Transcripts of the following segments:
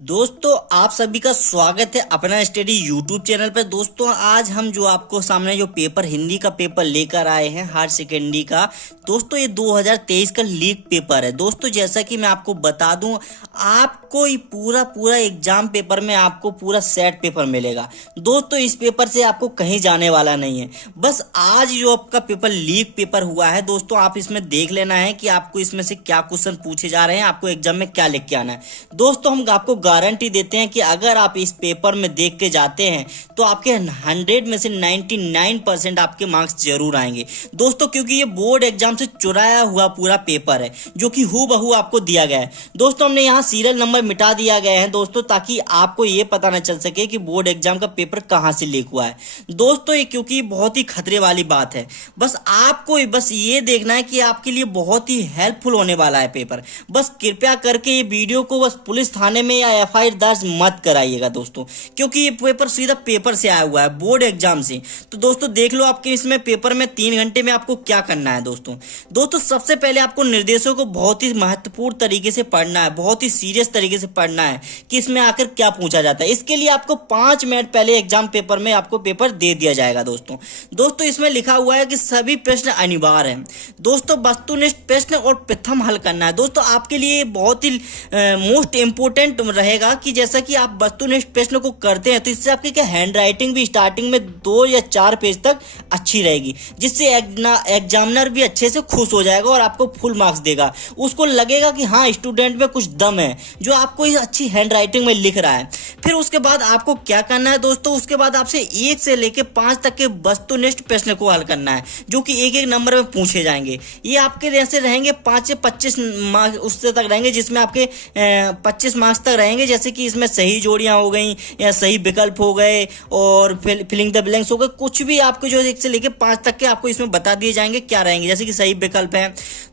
दोस्तों आप सभी का स्वागत है अपना स्टडी यूट्यूब चैनल पर। दोस्तों आज हम जो आपको सामने जो पेपर हिंदी का पेपर लेकर आए हैं हायर सेकेंडरी का, दोस्तों ये 2023 का लीक पेपर है। दोस्तों जैसा कि मैं आपको बता दूं, आपको ये पूरा एग्जाम पेपर में आपको पूरा सेट पेपर मिलेगा। दोस्तों इस पेपर से आपको कहीं जाने वाला नहीं है। बस आज जो आपका पेपर लीक पेपर हुआ है दोस्तों, आप इसमें देख लेना है कि आपको इसमें से क्या क्वेश्चन पूछे जा रहे हैं, आपको एग्जाम में क्या लिख के आना है। दोस्तों हम आपको गारंटी देते हैं कि अगर आप इस पेपर में देख के जाते हैं तो आपके 100 में से 99% आपके मार्क्स जरूर आएंगे दोस्तों, क्योंकि ये बोर्ड एग्जाम से चुराया हुआ पूरा पेपर है जो कि हूबहू आपको दिया गया है। दोस्तों हमने यहाँ सीरियल नंबर मिटा दिया गया है दोस्तों, ताकि आपको ये पता ना चल सके कि बोर्ड एग्जाम का पेपर कहाँ से लीक हुआ है। दोस्तों ये क्योंकि बहुत ही खतरे वाली बात है। बस आपको बस ये देखना है कि आपके लिए बहुत ही हेल्पफुल होने वाला है पेपर। बस कृपया करके ये वीडियो को बस पुलिस थाने में या एफआईआर दर्ज मत कराइएगा दोस्तों, क्योंकि ये पेपर सीधा पेपर से आया हुआ है, बोर्ड एग्जाम से। तो दोस्तों देख लो आपके इसमें पेपर में 3 घंटे में आपको क्या करना है। दोस्तों सबसे पहले आपको निर्देशों को बहुत ही महत्वपूर्ण तरीके से पढ़ना है, बहुत ही सीरियस तरीके से पढ़ना है कि इसमें आकर क्या पूछा जाता है। इसके लिए आपको 5 मिनट पहले एग्जाम पेपर में आपको पेपर दे दिया जाएगा दोस्तों इसमें लिखा हुआ है कि सभी प्रश्न अनिवार्य हैं दोस्तों, वस्तुनिष्ठ प्रश्न और प्रथम हल करना है। दोस्तों आपके लिए बहुत ही मोस्ट इंपोर्टेंट रहेगा कि जैसा कि आप वस्तुनिष्ठ प्रश्न को करते हैं तो इससे आपकी क्या हैंड राइटिंग भी स्टार्टिंग में 2 या 4 पेज तक अच्छी रहेगी, जिससे एग्जामिनर भी अच्छे से खुश हो जाएगा और आपको फुल मार्क्स देगा। उसको लगेगा कि हाँ स्टूडेंट में कुछ दम है जो आपको इस अच्छी हैंड राइटिंग में लिख रहा है। फिर उसके बाद आपको क्या करना है दोस्तों, उसके बाद आपसे 1 से लेकर 5 तक के वस्तुनिष्ठ प्रश्न को हल करना है, जो कि एक नंबर में पूछे जाएंगे। ये आपके जैसे रहेंगे 5 से 25 मार्क्स उससे तक रहेंगे, जिसमें आपके 25 मार्क्स तक रहेंगे। जैसे कि इसमें सही जोड़ियां हो गई या सही विकल्प हो गए और फिलिंग द ब्लैंक्स हो गए, कुछ भी आपको जो 1 से लेकर 5 तक के आपको इसमें बता दिए जाएंगे क्या रहेंगे, जैसे कि सही विकल्प है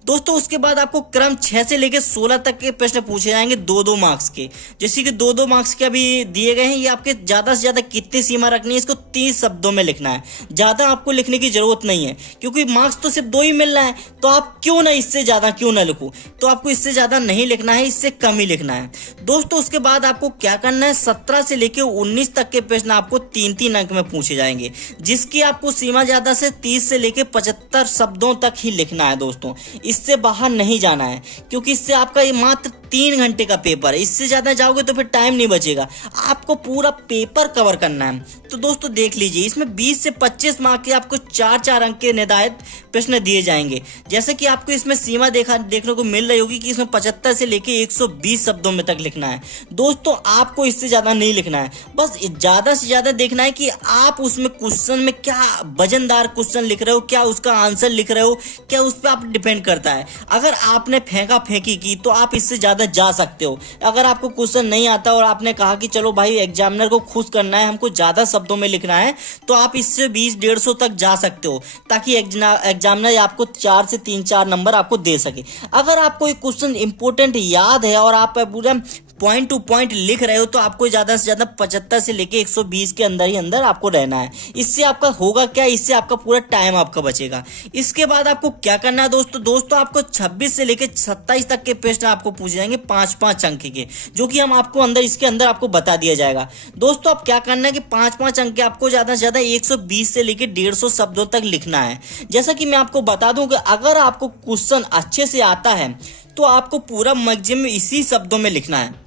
दोस्तों। उसके बाद आपको क्रम 6 से लेकर 16 तक के प्रश्न पूछे जाएंगे 2-2 मार्क्स के, जैसे कि 2-2 मार्क्स के अभी दिए गए हैं। ये आपके ज्यादा से ज्यादा कितनी सीमा रखनी है, इसको 30 शब्दों में लिखना है, ज्यादा आपको लिखने की जरूरत नहीं है, क्योंकि मार्क्स तो सिर्फ 2 ही मिल रहा है। तो आप क्यों ना इससे ज्यादा क्यों ना लिखो, तो आपको इससे ज्यादा नहीं लिखना है, इससे कम ही लिखना है दोस्तों। उसके बाद आपको क्या करना है, 17 से लेकर 19 तक के प्रश्न आपको 3-3 अंक में पूछे जाएंगे, जिसकी आपको सीमा ज्यादा से 30 से लेकर 75 शब्दों तक ही लिखना है दोस्तों। इससे बाहर नहीं जाना है, क्योंकि इससे आपका ये मात्र 3 घंटे का पेपर है। इससे ज्यादा जाओगे तो फिर टाइम नहीं बचेगा, आपको पूरा पेपर कवर करना है। तो दोस्तों देख लीजिए, इसमें 20 से 25 मार्क के आपको 4-4 अंक के निर्धारित प्रश्न दिए जाएंगे। जैसे कि आपको इसमें सीमा देखने को मिल रही होगी कि इसमें 75 से लेकर 120 शब्दों में तक लिखना है दोस्तों। आपको इससे ज्यादा नहीं लिखना है, बस ज्यादा से ज्यादा देखना है कि आप उसमें क्वेश्चन में क्या वजनदार क्वेश्चन लिख रहे हो, क्या उसका आंसर लिख रहे हो, क्या उस पर आप डिपेंड करता है। अगर आपने फेंका फेंकी की तो आप इससे ज्यादा जा सकते हो। अगर आपको क्वेश्चन नहीं आता और आपने कहा कि चलो भाई एग्जामिनर को खुश करना है, हमको ज्यादा शब्दों में लिखना है, तो आप इससे 20-150 तक जा सकते हो, ताकि एग्जामिनर आपको 4 से 3-4 नंबर आपको दे सके। अगर आपको एक क्वेश्चन इंपोर्टेंट याद है और आप पूरा पॉइंट टू पॉइंट लिख रहे हो, तो आपको ज्यादा से ज्यादा 75 से लेके 120 के अंदर ही अंदर आपको रहना है। इससे आपका होगा क्या, इससे आपका पूरा टाइम आपका बचेगा। इसके बाद आपको क्या करना है दोस्तों आपको 26 से लेके 27 तक के प्रश्न आपको पूछे जाएंगे 5-5 अंक के, जो कि हम आपको अंदर इसके अंदर आपको बता दिया जाएगा। दोस्तों आप क्या करना है कि 5-5 अंक के आपको ज्यादा से ज्यादा 120 से लेके 150 शब्दों तक लिखना है। जैसा कि मैं आपको बता दूं कि अगर आपको क्वेश्चन अच्छे से आता है तो आपको पूरा मैक्सिमम इसी शब्दों में लिखना है।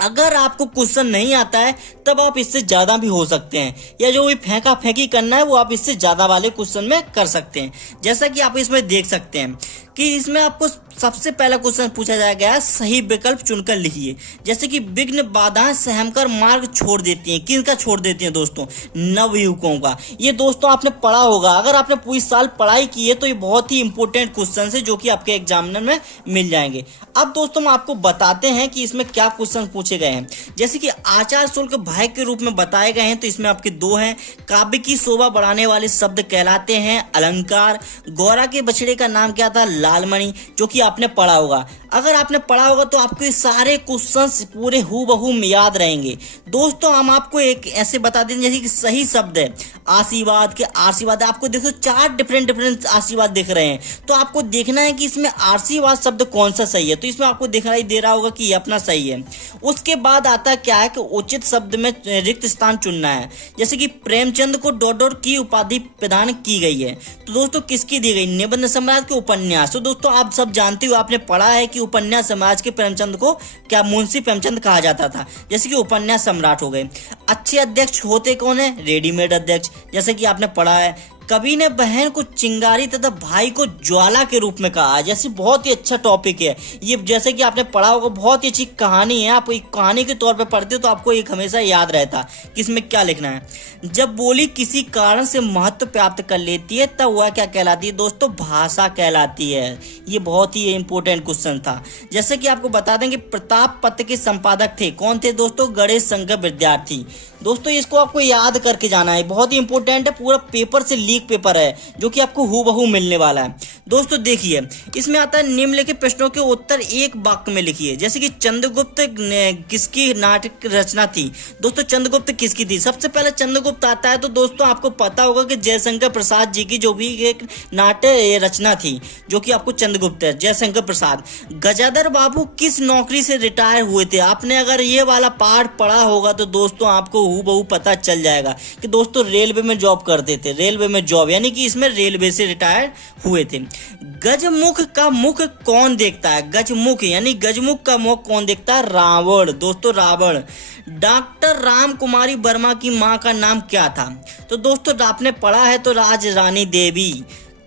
अगर आपको क्वेश्चन नहीं आता है तब आप इससे ज्यादा भी हो सकते हैं, या जो भी फेंका फेंकी करना है वो आप इससे ज्यादा वाले क्वेश्चन में कर सकते हैं। जैसा कि आप इसमें देख सकते हैं कि इसमें आपको सबसे पहला क्वेश्चन पूछा जाएगा, सही विकल्प चुनकर लिखिए। जैसे कि विघ्न बाधाएं सहमकर मार्ग छोड़ देती हैं, किसका छोड़ देती हैं दोस्तों, नवयुवकों का। ये दोस्तों आपने पढ़ा होगा, अगर आपने पूरी साल पढ़ाई की है तो ये बहुत ही इंपॉर्टेंट क्वेश्चन है जो कि आपके एग्जामिनर में मिल जाएंगे। अब दोस्तों हम आपको बताते हैं कि इसमें क्या क्वेश्चन पूछे गए हैं। जैसे कि आचार शुल्क भाई के रूप में बताए गए हैं, तो इसमें आपके 2 हैं। काव्य की शोभा बढ़ाने वाले शब्द कहलाते हैं अलंकार। गौरा के बछड़े का नाम क्या था, लालमणि, जो कि आपने पढ़ा होगा। अगर आपने पढ़ा होगा तो आपको ये सारे क्वेश्चंस पूरे हूबहू याद रहेंगे। दोस्तों हम आपको एक ऐसे बता दें, जैसे कि सही शब्द है आशीर्वाद के आशीर्वाद, आपको देखो 4 डिफरेंट आशीर्वाद दिख रहे हैं। तो आपको देखना है कि इसमें आशीर्वाद शब्द कौन सा सही है। तो इसमें आपको दिखाई दे रहा होगा कि ये अपना सही है। उसके बाद आता क्या है कि उचित शब्द में रिक्त स्थान चुनना है। जैसे कि प्रेमचंद को डॉट डॉट की उपाधि प्रदान की गई है। तो दोस्तों किसकी दी गई? निबंध सम्राट के उपन्यास। तो दोस्तों आप सब जानते हो, आपने पढ़ा है कि उपन्यास समाज के प्रेमचंद को क्या मुंशी प्रेमचंद कहा जाता था। जैसे कि उपन्यास सम्राट हो गए। अच्छे अध्यक्ष होते कौन है? रेडीमेड अध्यक्ष। जैसे कि आपने पढ़ा है कवि ने बहन को चिंगारी तथा भाई को ज्वाला के रूप में कहा। जैसे बहुत ही अच्छा टॉपिक है ये, जैसे कि आपने पढ़ा होगा, बहुत ही अच्छी कहानी है। आप एक कहानी के तौर पे पढ़ते हो तो आपको एक हमेशा याद रहता कि इसमें क्या लिखना है। जब बोली किसी कारण से महत्व प्राप्त कर लेती है तब वह क्या कहलाती है? दोस्तों भाषा कहलाती है। ये बहुत ही इंपॉर्टेंट क्वेश्चन था। जैसे कि आपको बता दें कि प्रताप पत्र के संपादक थे कौन थे? दोस्तों गणेश शंकर विद्यार्थी। दोस्तों इसको आपको याद करके जाना है, बहुत ही इंपॉर्टेंट है। पूरा पेपर से लीक पेपर है जो कि आपको हूबहू मिलने वाला है। दोस्तों देखिए इसमें आता है निम्नलिखित प्रश्नों के उत्तर एक वाक्य में लिखिए। जैसे कि चंद्रगुप्त किसकी नाटक रचना थी? दोस्तों चंद्रगुप्त किसकी थी? सबसे पहले चंद्रगुप्त आता है। तो दोस्तों आपको पता होगा कि जयशंकर प्रसाद जी की जो भी एक नाट्य रचना थी जो कि आपको चंद्रगुप्त है, जयशंकर प्रसाद। गजाधर बाबू किस नौकरी से रिटायर हुए थे? आपने अगर ये वाला पार्ट पढ़ा होगा तो दोस्तों आपको हूबहू पता चल जाएगा कि दोस्तों रेलवे में जॉब करते थे। रेलवे में जॉब यानी कि इसमें रेलवे से रिटायर हुए थे। गजमुख का मुख कौन देखता है? गजमुख यानी गजमुख का मुख कौन देखता है? रावण। दोस्तों रावण। डॉक्टर राम कुमारी वर्मा की मां का नाम क्या था? तो दोस्तों आपने पढ़ा है तो राज रानी देवी।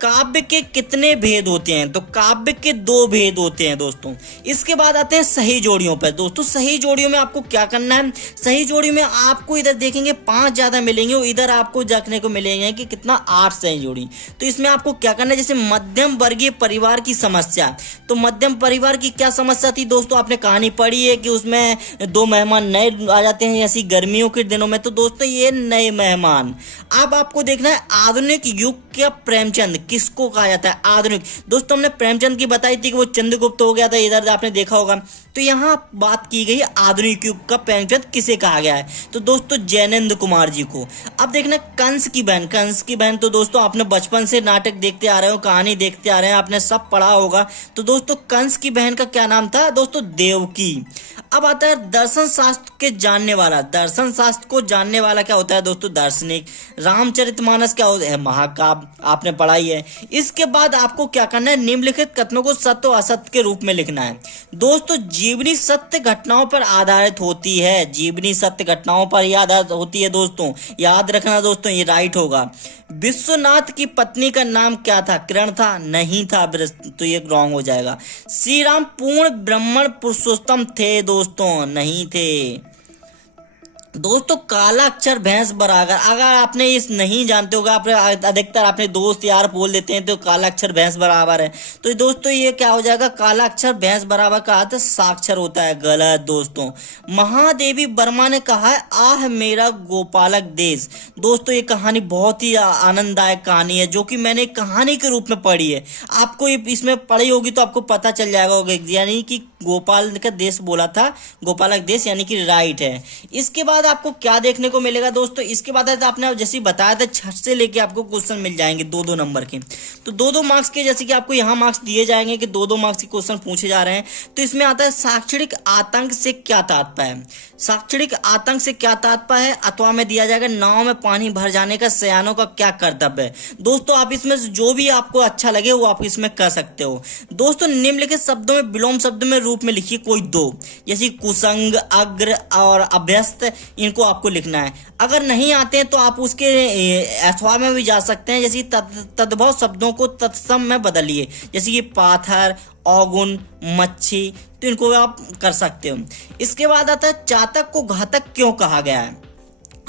काव्य के कितने भेद होते हैं? तो काव्य के 2 भेद होते हैं दोस्तों। इसके बाद आते हैं सही जोड़ियों पर। दोस्तों सही जोड़ियों में आपको क्या करना है? सही जोड़ियों में आपको इधर देखेंगे 5 ज्यादा मिलेंगे और इधर आपको देखने को मिलेंगे कि कितना 8 सही जोड़ी। तो इसमें आपको क्या करना है? जैसे मध्यम वर्गीय परिवार की समस्या। तो मध्यम परिवार की क्या समस्या थी? दोस्तों आपने कहानी पढ़ी है कि उसमें 2 मेहमान नए आ जाते हैं ऐसी गर्मियों के दिनों में। तो दोस्तों ये नए मेहमान। अब आपको देखना है आधुनिक युग का प्रेमचंद किसको कहा जाता है? आधुनिक। दोस्तों हमने प्रेमचंद की बताई थी कि वो चंद्रगुप्त हो गया था, इधर आपने देखा होगा। तो यहाँ बात की गई आधुनिक युग का प्रेमचंद किसे कहा गया है? तो दोस्तों जैनेन्द्र कुमार जी को। अब देखना कंस की बहन। कंस की बहन तो दोस्तों आपने बचपन से नाटक देखते आ रहे हो, कहानी देखते आ रहे हैं, आपने सब पढ़ा होगा। तो दोस्तों कंस की बहन का क्या नाम था? दोस्तों देवकी। अब आता है दर्शन शास्त्र के जानने वाला। दर्शन शास्त्र को जानने वाला क्या होता है? दोस्तों दार्शनिक। रामचरितमानस क्या होता है? महाकाव्य, आपने पढ़ाई है। इसके बाद आपको क्या करना है? निम्नलिखित कथनों को सत्य और असत्य के रूप में लिखना है। दोस्तों जीवनी सत्य घटनाओं पर आधारित होती है। जीवनी सत्य घटनाओं पर ही आधारित होती है दोस्तों, याद रखना दोस्तों, ये राइट होगा। विश्वनाथ की पत्नी का नाम क्या था? किरण था? नहीं था, तो ये रॉन्ग हो जाएगा। श्री राम पूर्ण ब्राह्मण पुरुषोत्तम थे? दोस्तों नहीं थे। दोस्तों काला अक्षर भैंस बराबर। अगर आपने इस नहीं जानते होगा, आपने अधिकतर अपने दोस्त यार बोल देते हैं तो काला अक्षर भैंस बराबर है। तो दोस्तों ये क्या हो जाएगा? काला अक्षर भैंस बराबर का अर्थ साक्षर होता है। गलत दोस्तों। महादेवी वर्मा ने कहा है आह मेरा गोपालक देश। दोस्तों ये कहानी बहुत ही आनंददायक कहानी है जो कि मैंने कहानी के रूप में पढ़ी है। आपको इसमें पढ़ी होगी तो आपको पता चल जाएगा होगा, यानी कि गोपाल का देश बोला था, गोपालक देश, यानी कि राइट है। इसके बाद आपको क्या देखने को मिलेगा दोस्तों? इसके बाद आपने जैसे बताया था 6 से लेके आपको क्वेश्चन मिल जाएंगे 2-2 नंबर के। तो 2-2 मार्क्स के, जैसे कि आपको यहाँ मार्क्स दिए जाएंगे कि 2-2 मार्क्स के क्वेश्चन पूछे जा रहे हैं। तो इसमें आता है शैक्षणिक आतंक से क्या तात्पर्य है? शैक्षणिक आतंक से क्या तात्पर्य है? अथवा में दिया जाएगा नाव में पानी भर जाने का सयानों का क्या कर्तव्य है? दोस्तों आप इसमें जो भी आपको अच्छा लगे वो आप इसमें कर सकते हो। दोस्तों निम्नलिखित शब्दों में विलोम शब्द में रूप में लिखिए कोई 2, जैसे कुसंग, अग्र और अभ्यस्त, इनको आपको लिखना है। अगर नहीं आते हैं तो आप उसके अथवा में भी जा सकते हैं, जैसे तद्भव शब्दों को तत्सम में बदलिए, जैसे कि पाथर, औगुन, मच्छी, तो इनको आप कर सकते हो। इसके बाद आता है चातक को घातक क्यों कहा गया है?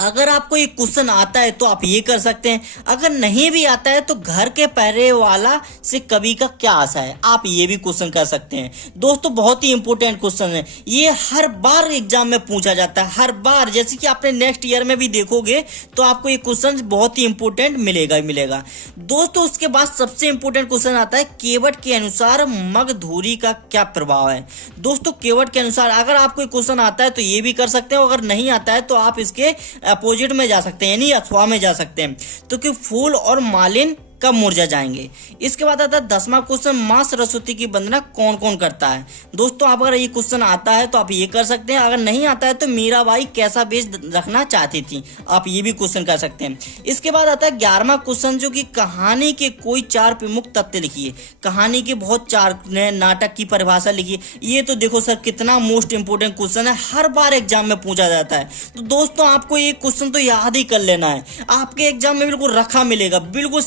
अगर आपको ये क्वेश्चन आता है तो आप ये कर सकते हैं, अगर नहीं भी आता है तो घर के पहरे वाला से कवि का क्या आशा है? आप ये भी क्वेश्चन कर सकते हैं। दोस्तों बहुत ही इंपॉर्टेंट क्वेश्चन है ये, हर बार एग्जाम में पूछा जाता है, हर बार। जैसे कि आपने नेक्स्ट ईयर में भी देखोगे तो आपको ये क्वेश्चन बहुत ही इंपॉर्टेंट मिलेगा। दोस्तों उसके बाद सबसे इंपॉर्टेंट क्वेश्चन आता है केवट के अनुसार मगधुरी का क्या प्रभाव है? दोस्तों केवट के अनुसार अगर आपको क्वेश्चन आता है तो ये भी कर सकते हो, अगर नहीं आता है तो आप इसके अपोजिट में जा सकते हैं, यानी अथवा में जा सकते हैं। तो कि फूल और मालिन कब मुरझा जाएंगे। इसके बाद आता है 10वां क्वेश्चन, मां सरस्वती की वंदना कौन कौन करता है। दोस्तों आप अगर ये क्वेश्चन आता है तो आप ये कर सकते हैं, अगर नहीं आता है तो मीराबाई कैसा वेश रखना चाहती थी, आप ये भी क्वेश्चन कर सकते हैं। इसके बाद आता है 11वां क्वेश्चन, जो कि कहानी के कोई 4 प्रमुख तथ्य लिखिए। कहानी के बहुत 4 नाटक की परिभाषा लिखिए। ये तो देखो सर कितना मोस्ट इंपोर्टेंट क्वेश्चन है, हर बार एग्जाम में पूछा जाता है। तो दोस्तों आपको ये क्वेश्चन तो याद ही कर लेना है, आपके एग्जाम में बिल्कुल रखा मिलेगा, बिल्कुल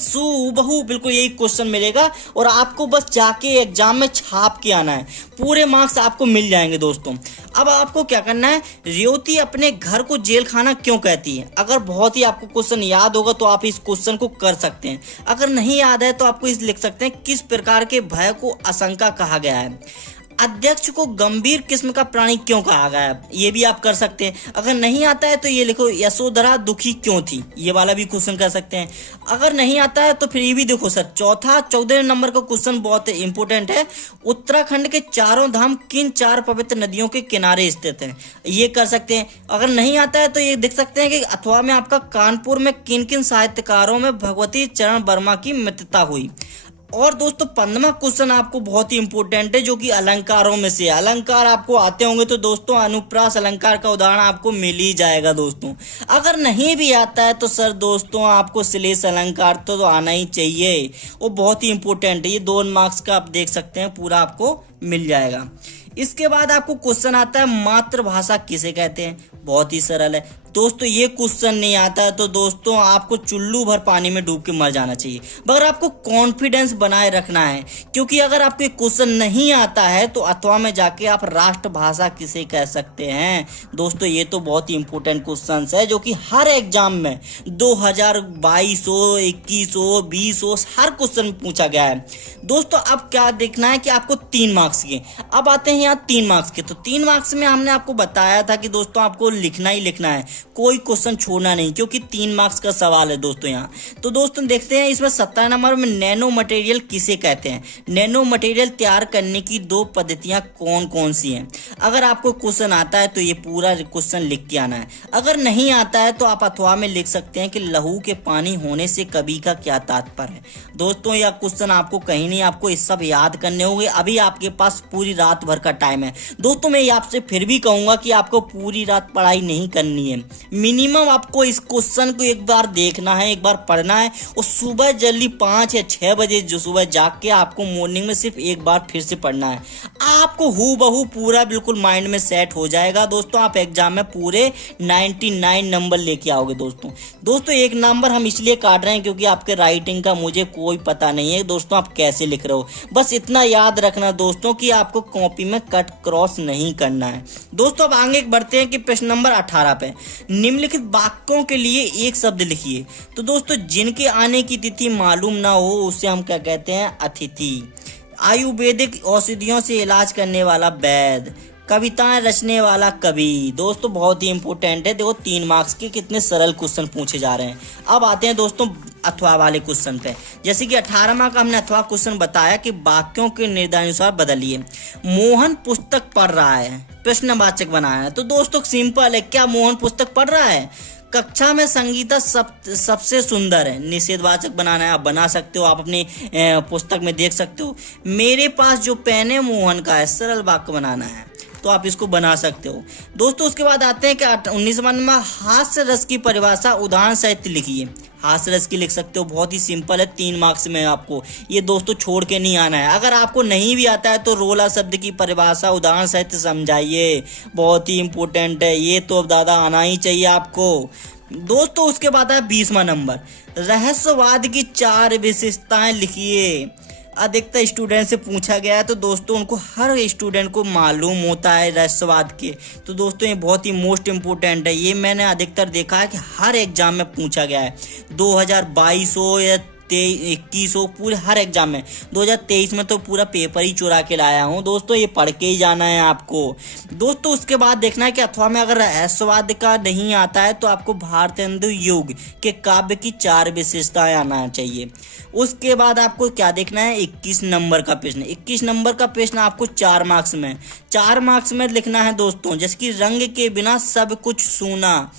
हूबहू बिल्कुल यही क्वेश्चन मिलेगा और आपको बस जाके एग्जाम में छाप के आना है, पूरे मार्क्स आपको मिल जाएंगे। दोस्तों अब आपको क्या करना है, रेवती अपने घर को जेल खाना क्यों कहती है। अगर बहुत ही आपको क्वेश्चन याद होगा तो आप इस क्वेश्चन को कर सकते हैं, अगर नहीं याद है तो आपको इस लिख सकते हैं, किस प्रकार के भय को आशंका कहा गया है। अध्यक्ष को गंभीर किस्म का प्राणी क्यों कहा गया है, ये भी आप कर सकते हैं। अगर नहीं आता है तो ये लिखो, यशोधरा दुखी क्यों थी, ये वाला भी क्वेश्चन कर सकते हैं। अगर नहीं आता है तो फिर ये भी देखो सर, 14वें नंबर का क्वेश्चन बहुत इंपोर्टेंट है, उत्तराखंड के चारों धाम किन 4 पवित्र नदियों के किनारे स्थित हैं, ये कर सकते हैं। अगर नहीं आता है तो ये देख सकते हैं कि अथवा में आपका कानपुर में किन किन साहित्यकारों में भगवती चरण वर्मा की मृत्यु हुई। और दोस्तों 15वां क्वेश्चन आपको बहुत ही इंपॉर्टेंट है, जो कि अलंकारों में से, अलंकार आपको आते होंगे तो दोस्तों अनुप्रास अलंकार का उदाहरण आपको मिल ही जाएगा। दोस्तों अगर नहीं भी आता है तो सर दोस्तों आपको श्लेष अलंकार तो आना ही चाहिए, वो बहुत ही इंपॉर्टेंट है, ये 2 मार्क्स का आप देख सकते हैं, पूरा आपको मिल जाएगा। इसके बाद आपको क्वेश्चन आता है, मातृभाषा किसे कहते हैं। बहुत ही सरल है दोस्तों, ये क्वेश्चन नहीं आता है तो दोस्तों आपको चुल्लू भर पानी में डूब के मर जाना चाहिए, मगर आपको कॉन्फिडेंस बनाए रखना है, क्योंकि अगर आपको ये क्वेश्चन नहीं आता है तो अथवा में जाके आप राष्ट्रभाषा किसे कह सकते हैं। दोस्तों ये तो बहुत ही इंपॉर्टेंट क्वेश्चन है, जो कि हर एग्जाम में 2022 हो, 21 हो, 20 हो, हर क्वेश्चन पूछा गया है। दोस्तों अब क्या देखना है कि आपको 3 मार्क्स के, अब आते हैं यहाँ 3 मार्क्स के। तो 3 मार्क्स में हमने आपको बताया था कि दोस्तों आपको लिखना ही लिखना है, कोई क्वेश्चन छोड़ना नहीं, क्योंकि 3 मार्क्स का सवाल है दोस्तों यहाँ। तो दोस्तों देखते हैं इसमें 17 नंबर में, नैनो मटेरियल किसे कहते हैं। नैनो मटेरियल तैयार करने की 2 पद्धतियां कौन कौन सी हैं। अगर आपको क्वेश्चन आता है तो ये पूरा क्वेश्चन लिख के आना है, अगर नहीं आता है तो आप अथवा में लिख सकते हैं कि लहू के पानी होने से कवि का क्या तात्पर्य है। दोस्तों यह क्वेश्चन आपको कहीं नहीं, आपको इस सब याद करने होंगे, अभी आपके पास पूरी रात भर का टाइम है। दोस्तों मैं आपसे फिर भी कहूंगा कि आपको पूरी रात पढ़ाई नहीं करनी है, मिनिमम आपको इस क्वेश्चन को एक बार देखना है, एक बार पढ़ना है, और सुबह जल्दी 5 या 6 बजे जो सुबह जाग के आपको मॉर्निंग में सिर्फ एक बार फिर से पढ़ना है, आपको हूबहू पूरा बिल्कुल माइंड में सेट हो जाएगा। दोस्तों आप एग्जाम में पूरे 99 नंबर लेके आओगे। दोस्तों 1 नंबर हम इसलिए काट रहे हैं क्योंकि आपके राइटिंग का मुझे कोई पता नहीं है दोस्तों, आप कैसे लिख रहे हो, बस इतना याद रखना दोस्तों कि आपको कॉपी में कट क्रॉस नहीं करना है। दोस्तों अब आगे बढ़ते हैं कि प्रश्न नंबर 18 पे, निम्नलिखित वाक्यों के लिए एक शब्द लिखिए। तो दोस्तों जिनके आने की तिथि मालूम ना हो उसे हम क्या कहते हैं, अतिथि। आयुर्वेदिक औषधियों से इलाज करने वाला वैद्य। कविताएं रचने वाला कवि। दोस्तों बहुत ही इंपॉर्टेंट है, देखो 3 मार्क्स के कितने सरल क्वेश्चन पूछे जा रहे हैं। अब आते हैं दोस्तों अथवा वाले क्वेश्चन पे, जैसे कि 18वां का हमने अथवा क्वेश्चन बताया कि वाक्यों के निर्देशानुसार बदलिए। मोहन पुस्तक पढ़ रहा है, प्रश्नवाचक बनाया है। तो दोस्तों सिंपल है, क्या मोहन पुस्तक पढ़ रहा है। कक्षा में संगीता सबसे सुंदर है, निषेधवाचक बनाना है, आप बना सकते हो, आप अपनी पुस्तक में देख सकते हो। मेरे पास जो पेन है मोहन का है, सरल वाक्य बनाना है तो आप इसको बना सकते हो। दोस्तों उसके बाद आते हैं कि 19वां नंबर, हास्य रस की परिभाषा उदाहरण सहित लिखिए। हास्य रस की लिख सकते हो, बहुत ही सिंपल है, 3 मार्क्स में आपको ये दोस्तों छोड़ के नहीं आना है। अगर आपको नहीं भी आता है तो रोला शब्द की परिभाषा उदाहरण सहित समझाइए, बहुत ही इंपॉर्टेंट है, ये तो अब दादा आना ही चाहिए आपको। दोस्तों उसके बाद है 20वां नंबर, रहस्यवाद की 4 विशेषताएं लिखिए। अधिकतर स्टूडेंट से पूछा गया है तो दोस्तों उनको हर स्टूडेंट को मालूम होता है रहस्यवाद के, तो दोस्तों ये बहुत ही मोस्ट इम्पोर्टेंट है, ये मैंने अधिकतर देखा है कि हर एग्जाम में पूछा गया है, 2022 हो या 21 हो, पूरे हर एग्जाम में। 2023 में तो पूरा पेपर ही चुरा के लाया हूँ दोस्तों, ये पढ़ के ही जाना है आपको। दोस्तों उसके बाद देखना है कि अथवा में अगर रहस्यवाद का नहीं आता है तो आपको भारतेंदु युग के काव्य की 4 विशेषताएं आना चाहिए। उसके बाद आपको क्या देखना है, 21 नंबर का प्रश्न। 21 नंबर का प्रश्न आपको 4 मार्क्स में, 4 मार्क्स में लिखना है दोस्तों, जैसे कि रंग के बिना सब कुछ सूना।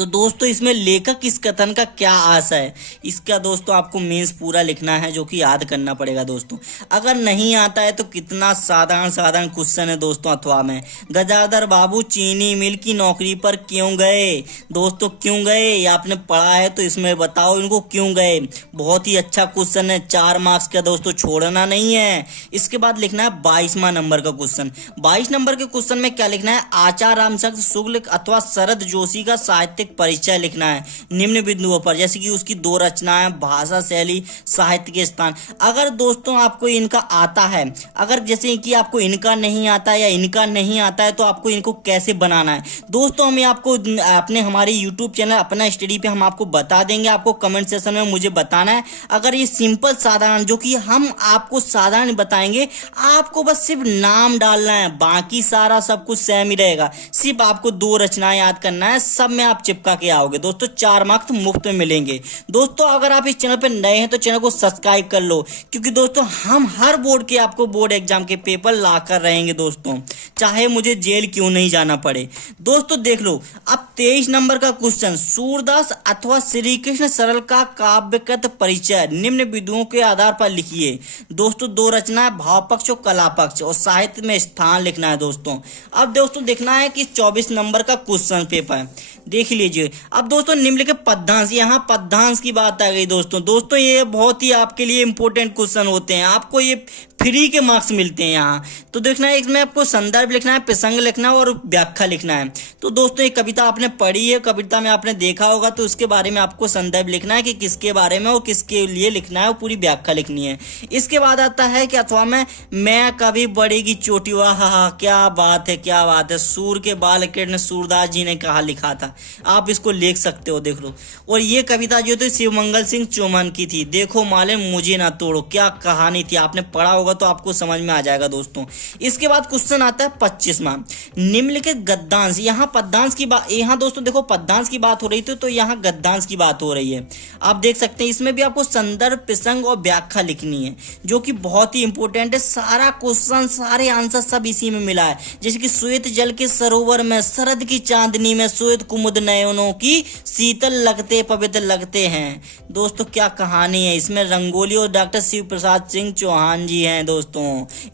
तो दोस्तों इसमें लेखक इस कथन का क्या आशा है, इसका दोस्तों आपको मीन्स पूरा लिखना है, जो कि याद करना पड़ेगा दोस्तों। अगर नहीं आता है तो कितना साधारण साधारण क्वेश्चन है दोस्तों अथवा में, गजाधर बाबू चीनी मिल की नौकरी पर क्यों गए। दोस्तों क्यों गए ये आपने पढ़ा है तो इसमें बताओ इनको क्यों गए। बहुत ही अच्छा क्वेश्चन है, 4 मार्क्स का दोस्तों, छोड़ना नहीं है। इसके बाद लिखना है 22वां नंबर का क्वेश्चन। 22 नंबर के क्वेश्चन में क्या लिखना है, आचार्य रामशक्ति शुक्ल अथवा शरद जोशी का साहित्यिक परिचय लिखना है निम्न बिंदुओं पर, जैसे कि उसकी 2 रचनाएं, भाषा शैली, साहित्य के स्थान। अगर दोस्तों आपको इनका आता है, अगर जैसे कि आपको इनका नहीं आता है या इनका नहीं आता है, तो आपको इनको कैसे बनाना है दोस्तों, हम आपको अपने हमारे यूट्यूब चैनल अपना स्टडी पे हम आपको बता देंगे। आपको कमेंट सेक्शन में मुझे बताना है। अगर ये सिंपल साधारण, जो कि हम आपको साधारण बताएंगे, आपको बस सिर्फ नाम डालना है, बाकी सारा सब कुछ सेम ही रहेगा। सिर्फ आपको 2 रचनाएं याद करना है, सब में आप चिपका के आओगे दोस्तों। 4 मार्क्स मुफ्त में मिलेंगे दोस्तों। अगर आप इस चैनल पर नए हैं तो चैनल को सब्सक्राइब कर लो, क्योंकि दोस्तों हम हर बोर्ड के आपको बोर्ड एग्जाम के पेपर ला कर रहेंगे दोस्तों, चाहे मुझे जेल क्यों नहीं जाना पड़े। दोस्तों देख लो अब 23 नंबर का क्वेश्चन, सूरदास अथवा श्री कृष्ण सरल का काव्यकृत परिचय निम्न बिंदुओं के आधार पर लिखिए। दोस्तों 2 रचना है, भाव पक्ष और कला पक्ष, और साहित्य में स्थान लिखना है दोस्तों। अब दोस्तों देखना है कि 24 नंबर का क्वेश्चन पेपर देख लीजिए। अब दोस्तों निम्नलिखित पद्यांश, यहाँ पद्यांश की बात आ गई दोस्तों ये बहुत ही आपके लिए इंपॉर्टेंट क्वेश्चन होते हैं, आपको ये फ्री के मार्क्स मिलते हैं यहाँ। तो देखना है इसमें आपको संदर्भ लिखना है, प्रसंग लिखना है और व्याख्या लिखना है। तो दोस्तों ये कविता आपने पढ़ी है, कविता में आपने देखा होगा, तो उसके बारे में आपको संदर्भ लिखना है कि किसके बारे में और किसके लिए लिखना है, और पूरी व्याख्या लिखनी है। इसके बाद आता है कि अथवा में मैं कभी बढ़ेगी चोटी, वाह क्या बात है क्या बात है, सूर के बाल किरण सूरदास जी ने कहा लिखा था, आप इसको लिख सकते हो देख लो। और ये कविता जो थी शिवमंगल सिंह चौहान की थी, देखो माले मुझे ना तोड़ो, क्या कहानी थी, आपने पढ़ा होगा तो आपको समझ में आ जाएगा दोस्तों। इसके बाद क्वेश्चन आता है 25वां, निम्नलिखित गद्यांश। यहाँ पद्यांश की बात, यहाँ दोस्तों देखो पद्यांश की बात हो रही थी, तो यहाँ गद्यांश की बात हो रही है। आप देख सकते हैं इसमें भी आपको संदर्भ, प्रसंग और व्याख्या लिखनी है, जो कि बहुत ही इंपॉर्टेंट है। सारा क्वेश्चन, सारे आंसर सब इसी में मिला है, जैसे कि श्वेत जल के सरोवर में, शरद की चांदनी में, श्वेत कुमुद नयनों की शीतल लगते पवित्र लगते हैं। दोस्तों क्या कहानी है, इसमें रंगोली और डॉक्टर शिव प्रसाद सिंह चौहान जी हैं दोस्तों,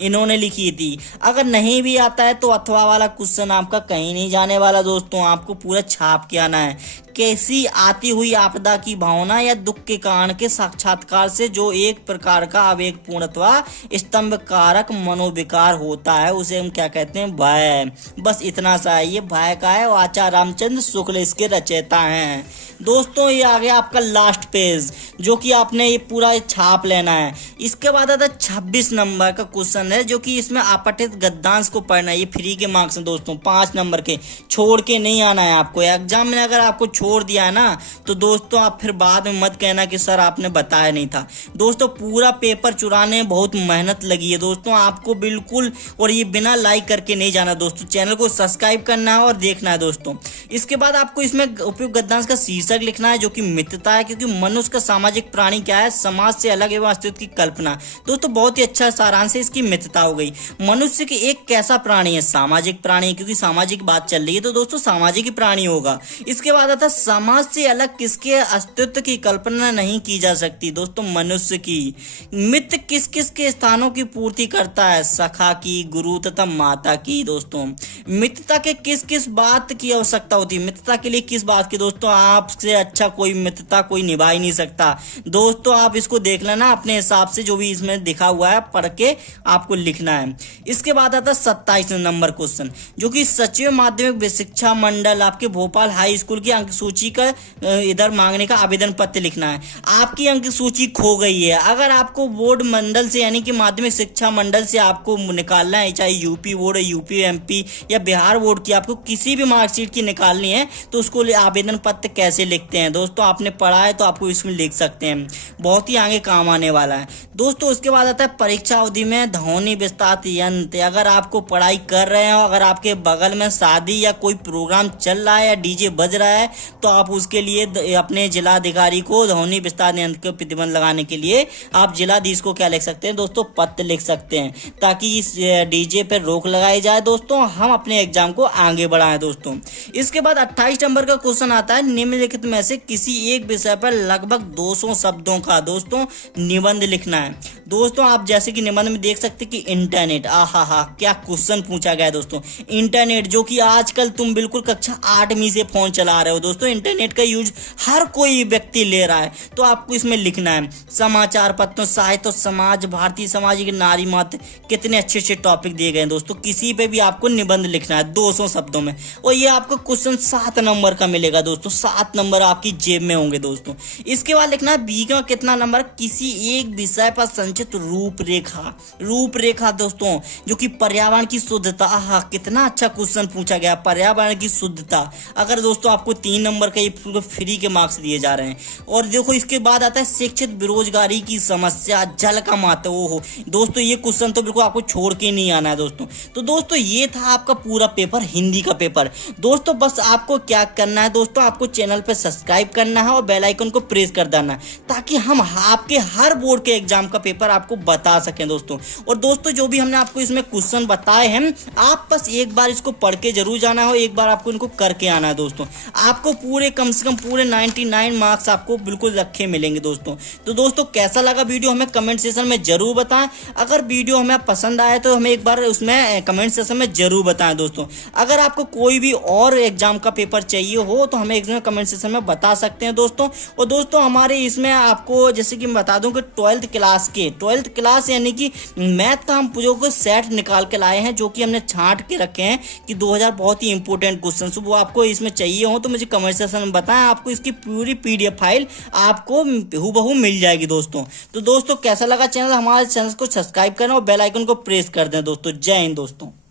इन्होंने लिखी थी। अगर नहीं भी आता है तो अथवा वाला क्वेश्चन आपका कहीं नहीं जाने वाला दोस्तों, आपको पूरा छाप के आना है। कैसी आती हुई आपदा की भावना या दुख के कारण के साक्षात्कार से जो एक प्रकार का आवेगपूर्ण अथवा स्तंभ कारक मनोविकार होता है, उसे हम क्या कहते हैं, भय। बस इतना सा है, ये भय का है और आचार्य रामचंद्र शुक्ल इसके रचयिता हैं दोस्तों। ये आ गया आपका लास्ट पेज, जो कि आपने ये पूरा छाप लेना है। इसके बाद आता 26 नंबर का क्वेश्चन है, जो कि इसमें अपठित गद्यांश को पढ़ना है। ये फ्री के मार्क्स हैं दोस्तों, 5 नंबर के, छोड़ के नहीं आना है आपको। एग्जाम में अगर आपको छोड़ दिया है ना, तो दोस्तों आप फिर बाद में मत कहना कि सर आपने बताया नहीं था। दोस्तों पूरा पेपर चुराने में बहुत मेहनत लगी है दोस्तों, आपको बिल्कुल, और ये बिना लाइक करके नहीं जाना दोस्तों, चैनल को सब्सक्राइब करना है और देखना है दोस्तों। इसके बाद आपको इसमें उपयुक्त गद्यांश का शीर्षक लिखना है, जो कि मित्रता है, क्योंकि मनुष्य का सामाजिक प्राणी क्या है, समाज से अलग एवं अस्तित्व की कल्पना। दोस्तों बहुत ही अच्छा सारांश है, इसकी मित्रता हो गई। मनुष्य की एक कैसा प्राणी है, सामाजिक प्राणी, क्योंकि सामाजिक बात चल रही है तो दोस्तों सामाजिक ही प्राणी होगा। इसके बाद आता समाज से अलग किसके अस्तित्व की कल्पना नहीं की जा सकती, दोस्तों मनुष्य की। मित्र किस किस के स्थानों की पूर्ति करता है, सखा की, गुरु तथा माता की। दोस्तों मित्रता के किस किस बात की आवश्यकता होती है, मित्रता के लिए किस बात की, दोस्तों आपसे अच्छा कोई मित्रता कोई निभा ही नहीं सकता। दोस्तों आप इसको देख लेना अपने हिसाब से, जो भी इसमें दिखा हुआ है पढ़ के आपको लिखना है। इसके बाद आता है 27 नंबर क्वेश्चन, जो कि सचिव माध्यमिक शिक्षा मंडल आपके भोपाल हाई स्कूल की अंक सूची का इधर मांगने का आवेदन पत्र लिखना है। आपकी अंक सूची खो गई है, अगर आपको बोर्ड मंडल से यानी कि माध्यमिक शिक्षा मंडल से आपको निकालना है, चाहे यूपी बोर्ड, यूपी एमपी या बिहार बोर्ड की, आपको किसी भी मार्कशीट की निकालनी है, तो उसको आवेदन पत्र कैसे लिखते हैं दोस्तों, आपने पढ़ा है तो आपको इसमें लिख सकते हैं, बहुत ही आगे काम आने वाला है दोस्तों। उसके बाद आता है परीक्षा अवधि में ध्वनि विस्तार यंत्र। अगर आपको पढ़ाई कर रहे हो, अगर आपके बगल में शादी या कोई प्रोग्राम चल रहा है या डीजे बज रहा है, तो आप उसके लिए अपने जिलाधिकारी को ध्वनि विस्तार यंत्र के प्रतिबंध लगाने के लिए आप जिलाधीश को क्या लिख सकते हैं दोस्तों, पत्र लिख सकते हैं, ताकि इस डीजे पर रोक लगाई जाए दोस्तों, हम अपने एग्जाम को आगे बढ़ाएं दोस्तों। इसके उसके बाद 28 नंबर का क्वेश्चन आता है, निम्नलिखित में से किसी एक विषय पर लगभग 200 शब्दों का दोस्तों निबंध लिखना है। दोस्तों आप जैसे कि निबंध में देख सकते कि इंटरनेट, आहा क्या क्वेश्चन पूछा गया है दोस्तों। इंटरनेट जो कि आजकल तुम बिल्कुल कक्षा 8वीं से फोन चला रहे हो दोस्तों, इंटरनेट का यूज हर कोई व्यक्ति ले रहा है, तो आपको इसमें लिखना है। समाचार पत्रों, साहित्य, समाज, भारतीय समाज की नारी मात्र, कितने अच्छे अच्छे टॉपिक दिए गए हैं दोस्तों। किसी पे भी आपको निबंध लिखना है 200 शब्दों में, और ये आपको क्वेश्चन 7 नंबर का मिलेगा दोस्तों। 7 नंबर आपकी जेब में होंगे दोस्तों। इसके बाद लिखना है बी का कितना नंबर, किसी एक विषय पर संचित रूपरेखा दोस्तों, जो कि पर्यावरण की शुद्धता, आहा कितना अच्छा क्वेश्चन पूछा गया, पर्यावरण की शुद्धता। अगर दोस्तों आपको 3 नंबर का ये फ्री के मार्क्स दिए जा रहे हैं। और देखो इसके बाद आता है शिक्षित बेरोजगारी की समस्या, जल का महत्व। ओहो दोस्तों ये क्वेश्चन तो बिल्कुल आपको छोड़ के नहीं आना है दोस्तों। तो दोस्तों ये था आपका पूरा पेपर, हिंदी का पेपर। दोस्तों बस आपको क्या करना है दोस्तों, आपको चैनल पे सब्सक्राइब करना है और बेल आइकन को प्रेस कर देना है, ताकि हम आपके हर बोर्ड के एग्जाम का पेपर आपको बता सकें दोस्तों। और दोस्तों जो भी हमने आपको इसमें क्वेश्चन बताए हैं, आप बस एक बार इसको पढ़ के जरूर जाना है और एक बार आपको इनको करके आना है दोस्तों। आपको पूरे कम से कम पूरे 99 मार्क्स आपको बिल्कुल रखे मिलेंगे दोस्तों। तो दोस्तों कैसा लगा वीडियो हमें कमेंट सेक्शन में जरूर बताएं। अगर वीडियो हमें पसंद आए तो हमें एक बार उसमें कमेंट सेक्शन में जरूर बताएं दोस्तों। अगर आपको कोई भी और एग्जाम का पेपर चाहिए हो तो हमें इसमें कमेंट सेक्शन में बता सकते हैं दोस्तों। और दोस्तों हमारे इसमें आपको जैसे कि मैं बता दूं कि 12th क्लास यानी कि मैथ का हम जो को सेट निकाल के लाए हैं, जो कि हमने छांट के रखे हैं कि 2000 बहुत ही इंपॉर्टेंट क्वेश्चन, वो आपको इसमें चाहिए हो तो मुझे कमेंट सेक्शन में बताएं। आपको इसकी पूरी PDF फाइल आपको हूबहू मिल जाएगी दोस्तों। तो दोस्तों कैसा लगा चैनल, हमारे चैनल को सब्सक्राइब करना और बेल आइकन को प्रेस कर दें दोस्तों। जय हिंद दोस्तों।